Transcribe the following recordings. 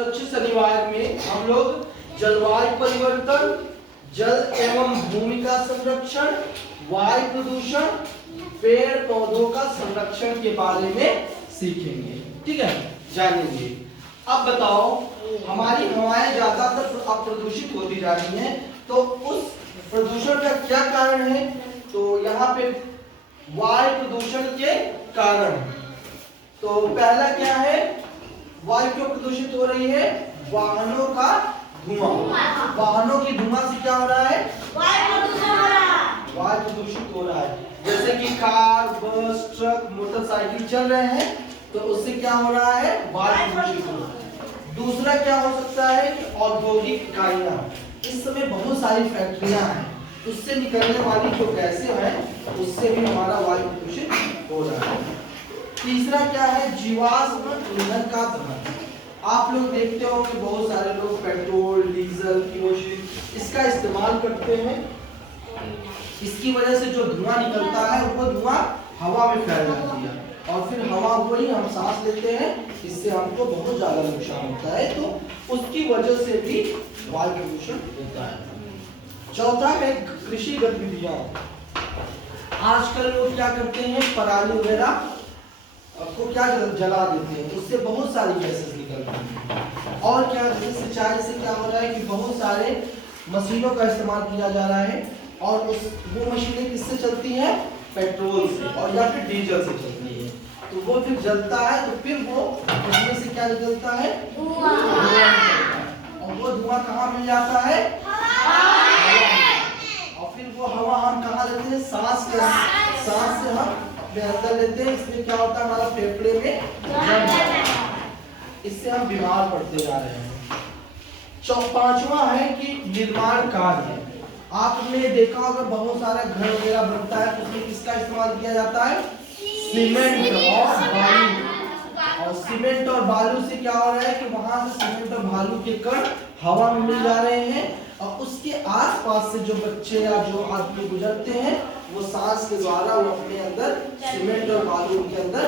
सुरक्षित शनिवार में हम लोग जलवायु परिवर्तन, जल एवं भूमि का संरक्षण, वायु प्रदूषण, पेड़ पौधों का संरक्षण के बारे में सीखेंगे। ठीक है, जानेंगे। अब बताओ, हमारी हवाएं ज्यादातर अब प्रदूषित होती जा रही हैं, तो उस प्रदूषण का क्या कारण है? तो यहाँ पे वायु प्रदूषण के कारण। तो पहला क्या है? वायु क्यों प्रदूषित हो रही है? वाहनों का धुआं। वाहनों की धुआं से क्या हो रहा है? वायु प्रदूषित हो रहा है। जैसे कि कार, बस, ट्रक, मोटरसाइकिल चल रहे हैं, तो उससे क्या हो रहा है? वायु प्रदूषित हो रहा है। दूसरा क्या हो सकता है कि औद्योगिक इकाइयां, इस समय बहुत सारी फैक्ट्रियां हैं, उससे निकलने वाली जो गैसें हैं, उससे भी हमारा वायु प्रदूषित हो रहा है। तीसरा क्या है? जीवाश्म ईंधन का दहन। आप लोग देखते हो कि बहुत सारे लोग पेट्रोल, डीजल, केरोसिन इसका इस्तेमाल करते हैं। इसकी वजह से जो धुआं निकलता है वो धुआं हवा में फैल जाती है, और फिर हवा को ही हम सांस लेते हैं, इससे हमको बहुत ज्यादा नुकसान होता है। तो उसकी वजह से भी वायु प्रदूषण होता है। चौथा है कृषि गतिविधियां। आजकल लोग क्या करते हैं? पराली वगैरह को क्या जला देते हैं, उससे बहुत सारी गैसेस निकलती हैं। और क्या, जैसे सिंचाई से क्या हो रहा है कि बहुत सारे मशीनों का इस्तेमाल किया जा रहा है, और वो मशीनें किससे चलती हैं? पेट्रोल से और या फिर डीजल से चलती है। तो वो फिर जलता है, तो फिर वो उसमें से क्या निकलता है? धुआं। और वो धुआं कहाँ मिल जाता है? और फिर वो हवा हम कहाँ लेते हैं? सांस से हम अपने अंदर लेते हैं। इसमें क्या होता है? हमारा फेफड़े में जम जाता है, इससे हम बीमार पड़ते जा रहे हैं। पांचवा है कि निर्माण कार्य। आपने देखा होगा बहुत सारा घर वगैरह बनता है, तो उसमें किसका इस्तेमाल किया जाता है? सीमेंट और बालू। और सीमेंट और बालू से क्या हो रहा है कि वहां से सीमेंट और बालू के कण हवा में मिल जा रहे हैं, और उसके आसपास से जो बच्चे या जो आदमी गुजरते हैं, वो सांस के द्वारा वो अपने अंदर सीमेंट और बालू के अंदर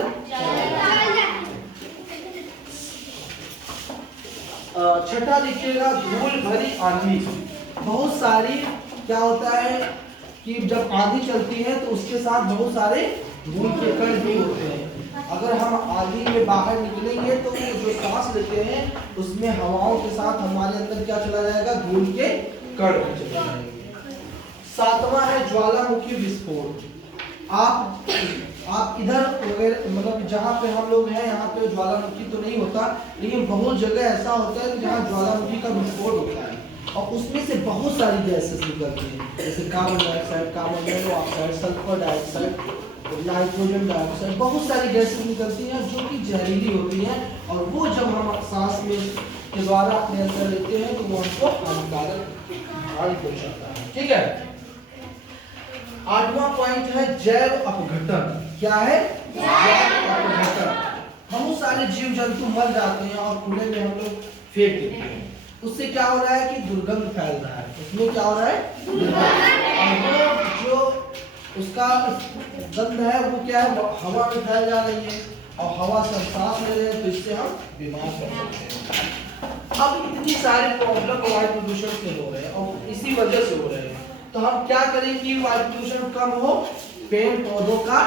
छठा देखिएगा, धूल भरी आंधी। बहुत सारी क्या होता है कि जब आंधी चलती है तो उसके साथ बहुत सारे धूल के कण भी होते हैं। अगर हम आंधी में बाहर निकलेंगे तो जो सांस लेते हैं उसमें हवाओं के साथ हमारे अंदर क्या चला जाएगा? धूल के कण चले जाएंगे। सातवां है ज्वालामुखी विस्फोट। आप इधर वगैरह मतलब जहाँ पे हम लोग हैं यहाँ पे ज्वालामुखी तो नहीं होता, लेकिन बहुत जगह ऐसा होता है जहाँ ज्वालामुखी का विस्फोट होता है, और उसमें से बहुत सारी गैसेस निकलती हैं, जैसे carbon dioxide, carbon monoxide, sulphur dioxide, nitrogen dioxide, बहुत सारी गैसेस निकलती हैं जो कि जहरीली होती हैं, और वो जब हम सांस में के द्वारा अपने अंदर लेते हैं तो वो हमको हानि पहुंचाता है। ठीक है। आठवां पॉइंट है जैव अपघटन। क्या है? जैव अपघटन। बहुत सारे जीव जंतु मर जाते हैं और खुले में हम लोग फेंक देते हैं, उससे क्या हो रहा है कि दुर्गंध फैल रहा है। उसमें क्या हो रहा है? दुर्गंध। जो उसका गंध है वो क्या है? हवा में फैल जा रही है, और हवा से सांस ले रहे हैं, तो इससे हम बीमार पड़ सकते हैं। अब इतनी सारी प्रॉब्लम वायु प्रदूषण से हो रहे हैं, और इसी वजह से हो रहे हैं। तो हम क्या करें कि वायु प्रदूषण कम हो? पेड़ पौधों का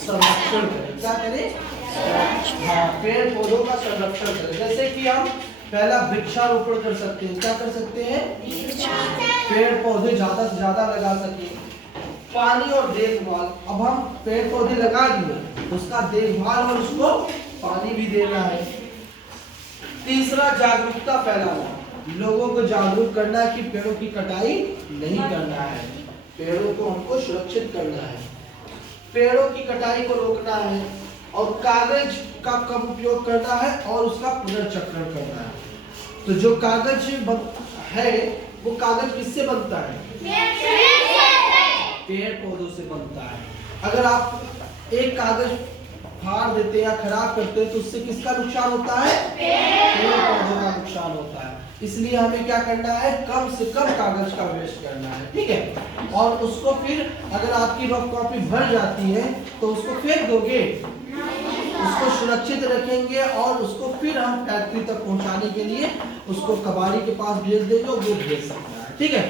संरक्षण करें। क्या करें? हाँ, पेड़ पौधों का संरक्षण करें। जैसे कि हम पहला वृक्षारोपण कर सकते हैं। क्या कर सकते हैं? पेड़ पौधे ज्यादा से ज्यादा लगा सके। पानी और देखभाल। अब हम पेड़ पौधे लगा दिए, उसका देखभाल और उसको पानी भी देना है। तीसरा, जागरूकता फैलाना। लोगों को जागरूक करना है कि पेड़ों की कटाई नहीं करना है, पेड़ों को हमको सुरक्षित करना है, पेड़ों की कटाई को रोकना है, और कागज का कम उपयोग करना है, और उसका पुनर्चक्रण करना है। तो जो कागज है वो कागज किससे बनता है? पेड़ पौधों से बनता है। अगर आप एक कागज फाड़ देते हैं या खराब करते हैं तो उससे किसका नुकसान होता है? पेड़ पौधों का नुकसान होता है। इसलिए हमें क्या करना है? कम से कम कागज का वेस्ट करना है। ठीक है। और उसको फिर अगर आपकी रफ कॉपी भर जाती है तो उसको फेंक दोगे? उसको सुरक्षित रखेंगे और उसको फिर हम फैक्ट्री तक पहुंचाने के लिए उसको कबाड़ी के पास भेज देंगे, वो भेज सकता है। ठीक है।